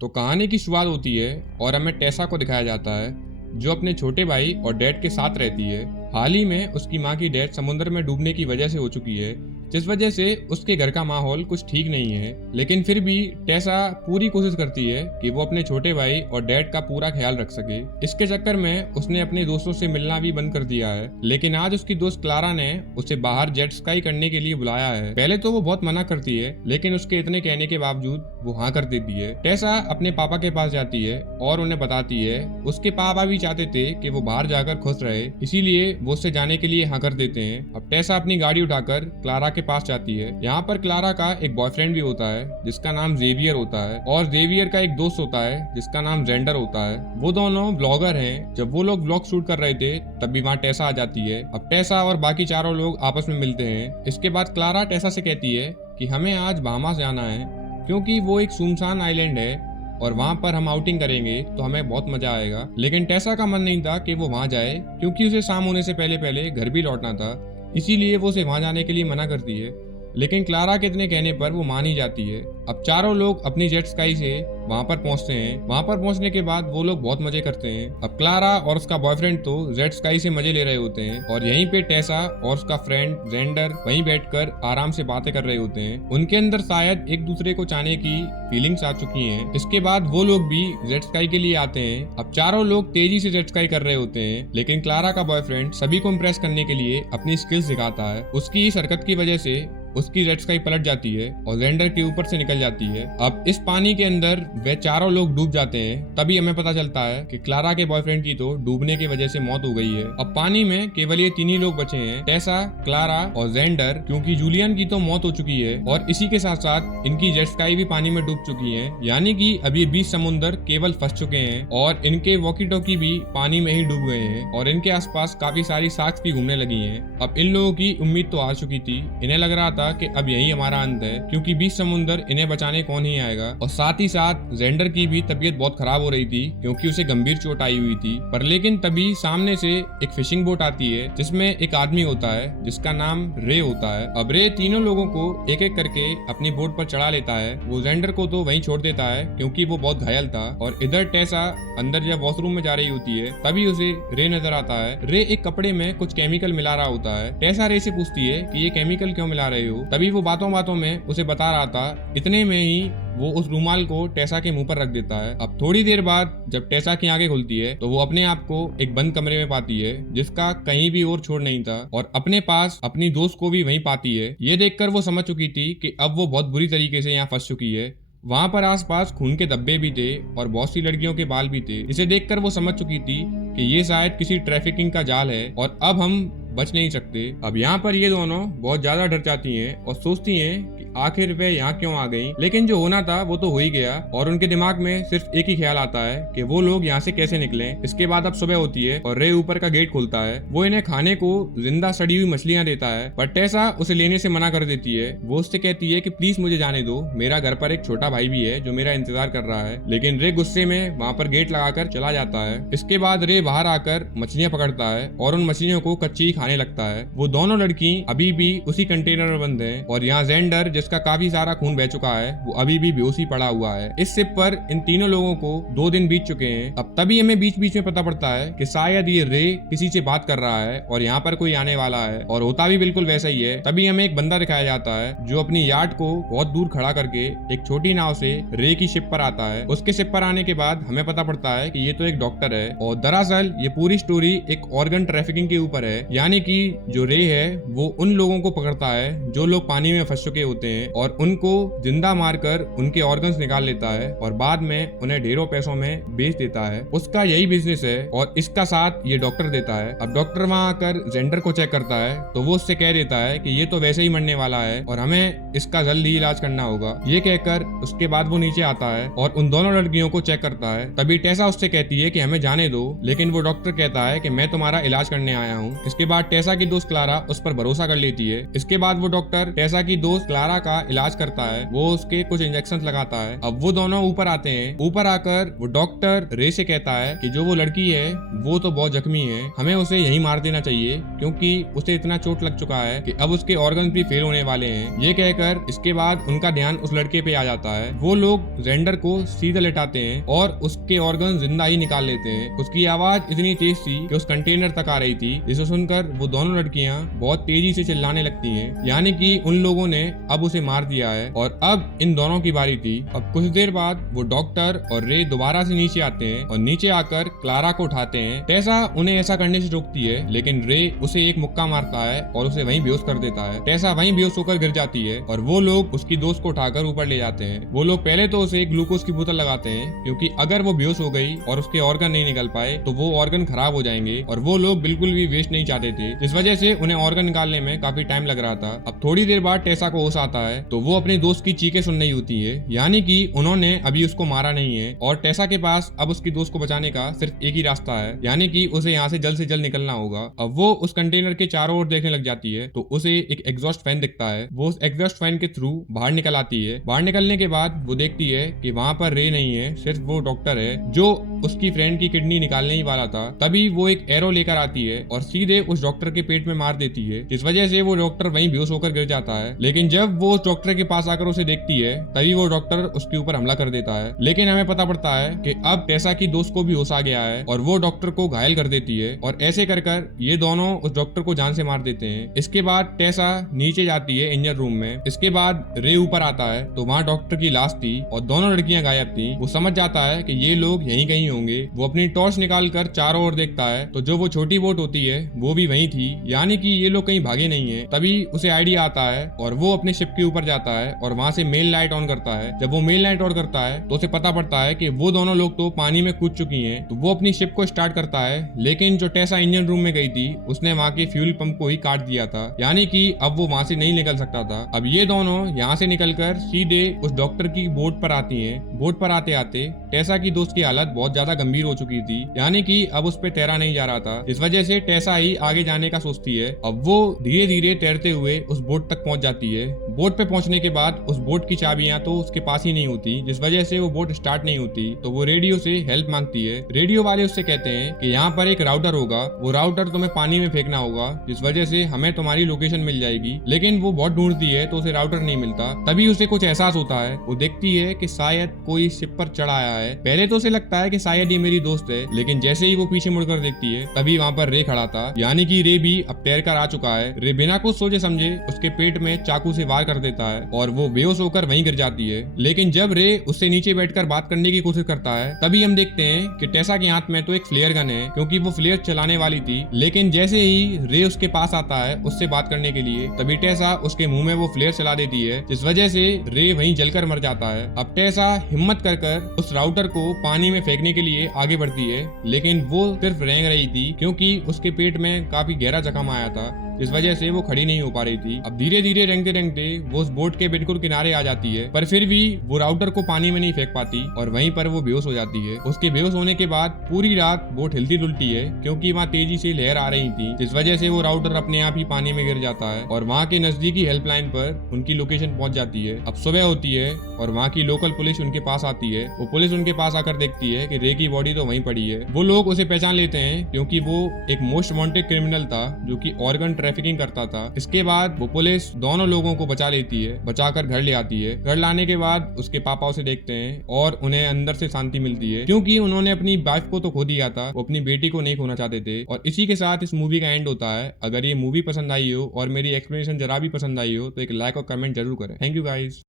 तो कहानी की शुरुआत होती है और हमें टेसा को दिखाया जाता है जो अपने छोटे भाई और डैड के साथ रहती है। हाल ही में उसकी माँ की डेथ समुद्र में डूबने की वजह से हो चुकी है, जिस वजह से उसके घर का माहौल कुछ ठीक नहीं है। लेकिन फिर भी टेसा पूरी कोशिश करती है कि वो अपने छोटे भाई और डैड का पूरा ख्याल रख सके। इसके चक्कर में उसने अपने दोस्तों से मिलना भी बंद कर दिया है। लेकिन आज उसकी दोस्त क्लारा ने उसे बाहर जेट स्काई करने के लिए बुलाया है। पहले तो वो बहुत मना करती है, लेकिन उसके इतने कहने के बावजूद वो हाँ कर देती है। टेसा अपने पापा के पास जाती है और उन्हें बताती है उसके पापा भी चाहते थे कि वो बाहर जाकर खुश रहे, इसीलिए वो उससे जाने के लिए हाँ कर देते हैं। अब टेसा अपनी गाड़ी उठाकर क्लारा के पास जाती है। यहाँ पर क्लारा का एक बॉयफ्रेंड भी होता है जिसका नाम जेवियर होता है, और जेवियर का एक दोस्त होता है जिसका नाम जेंडर होता है। वो दोनों ब्लॉगर हैं। जब वो लोग ब्लॉग शूट कर रहे थे तभी वहाँ टेसा आ जाती है। अब टेसा और बाकी चारों लोग आपस में मिलते हैं। इसके बाद क्लारा टेसा से कहती है कि हमें आज बहामास जाना है, क्योंकि वो एक सुनसान आइलैंड है और वहाँ पर हम आउटिंग करेंगे तो हमें बहुत मजा आएगा। लेकिन टेसा का मन नहीं था कि वो वहाँ जाए, क्योंकि उसे शाम होने से पहले पहले घर भी लौटना था, इसीलिए वो उसे वहाँ जाने के लिए मना करती है। लेकिन क्लारा के इतने कहने पर वो मान ही जाती है। अब चारों लोग अपनी जेट स्काई से वहां पर पहुंचते हैं। वहां पर पहुंचने के बाद वो लोग बहुत मजे करते हैं। अब क्लारा और उसका बॉयफ्रेंड तो जेट स्काई से मजे ले रहे होते हैं, और यहीं पे टेसा और उसका फ्रेंड जेंडर वहीं बैठकर आराम से बातें कर रहे होते हैं। उनके अंदर शायद एक दूसरे को चाहने की फीलिंग्स आ चुकी हैं। इसके बाद वो लोग भी जेट स्काई के लिए आते हैं। अब चारों लोग तेजी से जेट स्काई कर रहे होते हैं, लेकिन क्लारा का बॉयफ्रेंड सभी को इम्प्रेस करने के लिए अपनी स्किल्स दिखाता है। उसकी इस हरकत की वजह से उसकी जेट स्काई पलट जाती है और जेंडर के ऊपर से निकल जाती है। अब इस पानी के अंदर वे चारों लोग डूब जाते हैं। तभी हमें पता चलता है कि क्लारा के बॉयफ्रेंड की तो डूबने की वजह से मौत हो गई है। अब पानी में केवल ये तीन ही लोग बचे हैं, टेसा, क्लारा और जेंडर, क्योंकि जूलियन की तो मौत हो चुकी है और इसी के साथ साथ इनकी जेट स्काई भी पानी में डूब चुकी है। यानी कि अभी 20 समुंदर केवल फंस चुके हैं और इनके वॉकी टॉकी भी पानी में ही डूब गए हैं और इनके आसपास काफी सारी शार्क्स भी घूमने लगी हैं। अब इन लोगों की उम्मीद तो आ चुकी थी। इन्हें लग रहा था कि अब यही हमारा अंत है, क्योंकि 20 समुंदर इन्हें बचाने कौन ही आएगा। और साथ ही साथ जेंडर की भी तबीयत बहुत खराब हो रही थी, क्योंकि उसे गंभीर चोट आई हुई थी। पर लेकिन तभी सामने से एक फिशिंग बोट आती है जिसमें एक आदमी होता है जिसका नाम रे होता है। अब रे तीनों लोगों को एक एक करके अपनी बोट पर चढ़ा लेता है। वो जेंडर को तो वहीं छोड़ देता है क्योंकि वो बहुत घायल था। और इधर टेसा अंदर जब वॉशरूम में जा रही होती है तभी उसे रे नजर आता है। रे एक कपड़े में कुछ केमिकल मिला रहा होता है। टेसा रे से पूछती है कि ये केमिकल क्यों मिला रहे हो। तभी वो बातों बातों में उसे बता रहा था। इतने में ही वो उस रूमाल को टेसा के मुंह पर रख देता है। अब थोड़ी देर बाद जब टेसा की आंखें खुलती है तो वो अपने आप को एक बंद कमरे में पाती है जिसका कहीं भी और छोड़ नहीं था, और अपने पास अपनी दोस्त को भी वहीं पाती है। ये देखकर वो समझ चुकी थी कि अब वो बहुत बुरी तरीके से यहाँ फंस चुकी है। वहां पर आसपास खून के धब्बे भी थे और बहुत सी लड़कियों के बाल भी थे। इसे देखकर वो समझ चुकी थी कि ये शायद किसी ट्रैफिकिंग का जाल है और अब हम बच नहीं सकते। अब यहाँ पर ये दोनों बहुत ज्यादा डर जाती हैं और सोचती हैं कि आखिर वे यहाँ क्यों आ गई। लेकिन जो होना था वो तो हो ही गया और उनके दिमाग में सिर्फ एक ही ख्याल आता है कि वो लोग यहाँ से कैसे निकले। इसके बाद अब सुबह होती है और रे ऊपर का गेट खुलता है। वो इन्हें खाने को जिंदा सड़ी हुई मछलियां देता है, पर टेसा उसे लेने से मना कर देती है। वो उससे कहती है कि प्लीज मुझे जाने दो, मेरा घर पर एक छोटा भाई भी है जो मेरा इंतजार कर रहा है। लेकिन रे गुस्से में वहाँ पर गेट लगाकर चला जाता है। इसके बाद रे बाहर आकर मछलियां पकड़ता है और उन मछलियों को कच्ची खाने लगता है। वो दोनों लड़की अभी भी उसी कंटेनर में बंद हैं और यहाँ जेंडर, जिसका काफी सारा खून बह चुका है, वो अभी भी बेहोश ही पड़ा हुआ है। इस शिप पर इन तीनों लोगों को 2 दिन बीत चुके हैं। अब तभी हमें बीच बीच में पता पड़ता है कि शायद ये रे किसी से बात कर रहा है और यहाँ पर कोई आने वाला है, और होता भी बिल्कुल वैसा ही है। तभी हमें एक बंदा दिखाया जाता है जो अपनी यार्ड को बहुत दूर खड़ा करके एक छोटी नाव से रे की शिप पर आता है। उसके शिप पर आने के बाद हमें पता पड़ता है कि ये तो एक डॉक्टर है, और दरअसल ये पूरी स्टोरी एक ऑर्गन ट्रैफिकिंग के ऊपर है। यानी कि जो रे है वो उन लोगों को पकड़ता है जो लोग पानी में फंस चुके होते हैं और उनको जिंदा मारकर उनके ऑर्गन्स निकाल लेता है और बाद में उन्हें ढेरों पैसों में बेच देता है। उसका यही बिजनेस है और इसका साथ ये डॉक्टर देता है। अब डॉक्टर वहां आकर जेंडर को चेक करता है तो वो उससे कह देता है कि ये तो वैसे ही मरने वाला है और हमें इसका जल्दी इलाज करना होगा। ये कहकर उसके बाद वो नीचे आता है और उन दोनों लड़कियों को चेक करता है। तभी टेसा उससे कहती है कि हमें जाने दो, लेकिन वो डॉक्टर कहता है कि मैं तुम्हारा इलाज करने आया हूँ। इसके बाद बाद टेसा की दोस्त क्लारा उस पर भरोसा कर लेती है। इसके बाद वो डॉक्टर टेसा की दोस्त क्लारा का इलाज करता है, वो उसके कुछ इंजेक्शन लगाता है। अब वो दोनों ऊपर आते हैं। ऊपर आकर वो डॉक्टर रे से कहता है कि जो वो लड़की है वो तो बहुत जख्मी है, हमें उसे यहीं मार देना चाहिए क्योंकि उसे इतना चोट लग चुका है कि अब उसके ऑर्गन भी फेल होने वाले हैं। ये कहकर इसके बाद उनका ध्यान उस लड़के पे आ जाता है। वो लोग जेंडर को सीधा लेटाते हैं और उसके ऑर्गन जिंदा ही निकाल लेते हैं। उसकी आवाज इतनी तेज थी कि उस कंटेनर तक आ रही थी, जिसे सुनकर वो दोनों लड़कियां बहुत तेजी से चिल्लाने लगती हैं, यानी कि उन लोगों ने अब उसे मार दिया है और अब इन दोनों की बारी थी। अब कुछ देर बाद वो डॉक्टर और रे दोबारा से नीचे आते हैं और नीचे आकर क्लारा को उठाते हैं। टेसा उन्हें ऐसा करने से रोकती है, लेकिन रे उसे एक मुक्का मारता है और उसे वहीं बेहोश कर देता है। टेसा वहीं बेहोश होकर गिर जाती है और वो लोग उसकी दोस्त को उठाकर ऊपर ले जाते हैं। वो लोग पहले तो उसे ग्लूकोज की बोतल लगाते हैं, क्योंकि अगर वो बेहोश हो गई और उसके ऑर्गन नहीं निकल पाए तो वो ऑर्गन खराब हो जाएंगे और वो लोग बिल्कुल भी वेस्ट नहीं चाहते थे, जिस वजह से उन्हें ऑर्गन निकालने में काफी टाइम लग रहा था। अब थोड़ी देर बाद टेसा को होश आता है तो वो अपने दोस्त की चीखें सुन रही होती है, यानी कि उन्होंने अभी उसको मारा नहीं है और टेसा के पास अब उसकी दोस्त को बचाने का सिर्फ एक ही रास्ता है, यानी कि उसे यहाँ से जल्द निकलना होगा। अब वो उस कंटेनर के चारों ओर देखने लग जाती है तो उसे एक एग्जॉस्ट फैन दिखता है। वो उस एग्जॉस्ट फैन के थ्रू बाहर निकल आती है। बाहर निकलने के बाद वो देखती है कि वहाँ पर रे नहीं है, सिर्फ वो डॉक्टर है जो उसकी फ्रेंड की किडनी निकालने ही वाला था। तभी वो एक एरो लेकर आती है और सीधे उस डॉक्टर के पेट में मार देती है, जिस वजह से वो डॉक्टर वहीं बेहोश होकर गिर जाता है। लेकिन जब वो उस डॉक्टर के पास आकर उसे देखती है तभी वो डॉक्टर उसके ऊपर हमला कर देता है। लेकिन हमें पता पड़ता है कि अब टेसा की दोस्त को भी होश आ गया है और वो डॉक्टर को घायल कर देती है और ऐसे कर ये दोनों उस डॉक्टर को जान से मार देते हैं। इसके बाद टेसा नीचे जाती है इंजन रूम में। इसके बाद रे ऊपर आता है तो वहाँ डॉक्टर की लाश थी और दोनों लड़कियां गायब थी। वो समझ जाता है कि ये लोग यहीं कहीं होंगे। वो अपनी टॉर्च निकालकर चारों ओर देखता है तो जो वो छोटी बोट होती है वो भी वहीं थी, यानी कि ये लोग कहीं भागे नहीं है। तभी उसे आइडिया आता है और वो अपने शिप के ऊपर जाता है और वहां से मेल लाइट ऑन करता है। जब वो मेल लाइट ऑन करता है तो उसे पता पड़ता है कि वो दोनों लोग तो पानी में कूद चुकी हैं। तो वो अपनी शिप को स्टार्ट करता है, लेकिन जो टेसा इंजन रूम में गई थी उसने वहां के फ्यूल पंप को ही काट दिया था, यानी कि अब वो वहां से नहीं निकल सकता था। अब ये दोनों यहाँ से निकलकर सीधे उस डॉक्टर की बोट पर आती हैं। बोट पर आते आते टेसा की दोस्त की हालत बहुत ज्यादा गंभीर हो चुकी थी, यानी कि अब उस पे तैरा नहीं जा रहा था। इस वजह से टेसा ही आगे जाने का सोचती है। अब वो धीरे धीरे तैरते हुए उस बोट तक पहुंच जाती है। बोट पे पहुंचने के बाद उस बोट की चाबियां तो उसके पास ही नहीं होती, जिस वजह से वो बोट स्टार्ट नहीं होती। तो वो रेडियो से हेल्प मांगती है। रेडियो वाले उससे कहते हैं कि यहाँ पर एक राउटर होगा, वो राउटर तुम्हें पानी में फेंकना होगा, जिस वजह से हमें तुम्हारी लोकेशन मिल जाएगी। लेकिन वो बहुत ढूंढती है तो उसे राउटर नहीं मिलता। तभी उसे कुछ एहसास होता है। वो देखती है कि शायद कोई शिप पर चढ़ आया है। पहले तो उसे लगता है कि शायद ये मेरी दोस्त है, लेकिन जैसे ही वो पीछे मुड़कर देखती है तभी वहाँ पर रे खड़ा था, यानी कि रे भी अब तैर कर आ चुका है। रे बिना कुछ सोचे समझे उसके पेट में चाकू से वार कर देता है और वो बेहोश होकर वहीं गिर जाती है। लेकिन जब रे उससे नीचे बैठकर बात करने की कोशिश करता है तभी हम देखते हैं कि टेसा के हाथ में तो एक फ्लेयर गन है, क्योंकि वो फ्लेयर चलाने वाली थी। लेकिन जैसे ही रे उसके पास आता है उससे बात करने के लिए, तभी टेसा उसके मुंह में वो फ्लेयर चला देती है, जिस वजह से रे वहीं जलकर मर जाता है। अब टेसा हिम्मत कर उस राउटर को पानी में फेंकने के लिए आगे बढ़ती है, लेकिन वो सिर्फ रेंग रही थी क्योंकि उसके पेट में काफी गहरा जख्म आया था, इस वजह से वो खड़ी नहीं हो पा रही थी। अब धीरे धीरे रेंगते रेंगते वो उस बोट के बिल्कुल किनारे आ जाती है, पर फिर भी वो राउटर को पानी में नहीं फेंक पाती और वहीं पर वो बेहोश हो जाती है। उसके बेहोश होने के बाद पूरी रात बोट हिलती डुलती है, क्योंकि वहाँ तेजी से लहर आ रही थी, जिस वजह से वो राउटर अपने आप ही पानी में गिर जाता है और वहाँ के नजदीकी हेल्पलाइन पर उनकी लोकेशन पहुंच जाती है। अब सुबह होती है और वहाँ की लोकल पुलिस उनके पास आती है। वो पुलिस उनके पास आकर देखती है कि रे की बॉडी तो वहीं पड़ी है। वो लोग उसे पहचान लेते हैं क्योंकि वो एक मोस्ट वांटेड क्रिमिनल था जो कि ऑर्गन ट्रैफिकिंग करता था। इसके बाद वो पुलिस दोनों लोगों को बचा लेती है, बचाकर घर ले आती है। घर लाने के बाद उसके पापा उसे देखते हैं और उन्हें अंदर से शांति मिलती है, क्योंकि उन्होंने अपनी वाइफ को तो खो दिया था, वो अपनी बेटी को नहीं खोना चाहते थे। और इसी के साथ इस मूवी का एंड होता है। अगर ये मूवी पसंद आई हो और मेरी एक्सप्लेनेशन जरा भी पसंद आई हो तो एक लाइक और कमेंट जरूर करें। Thank you guys.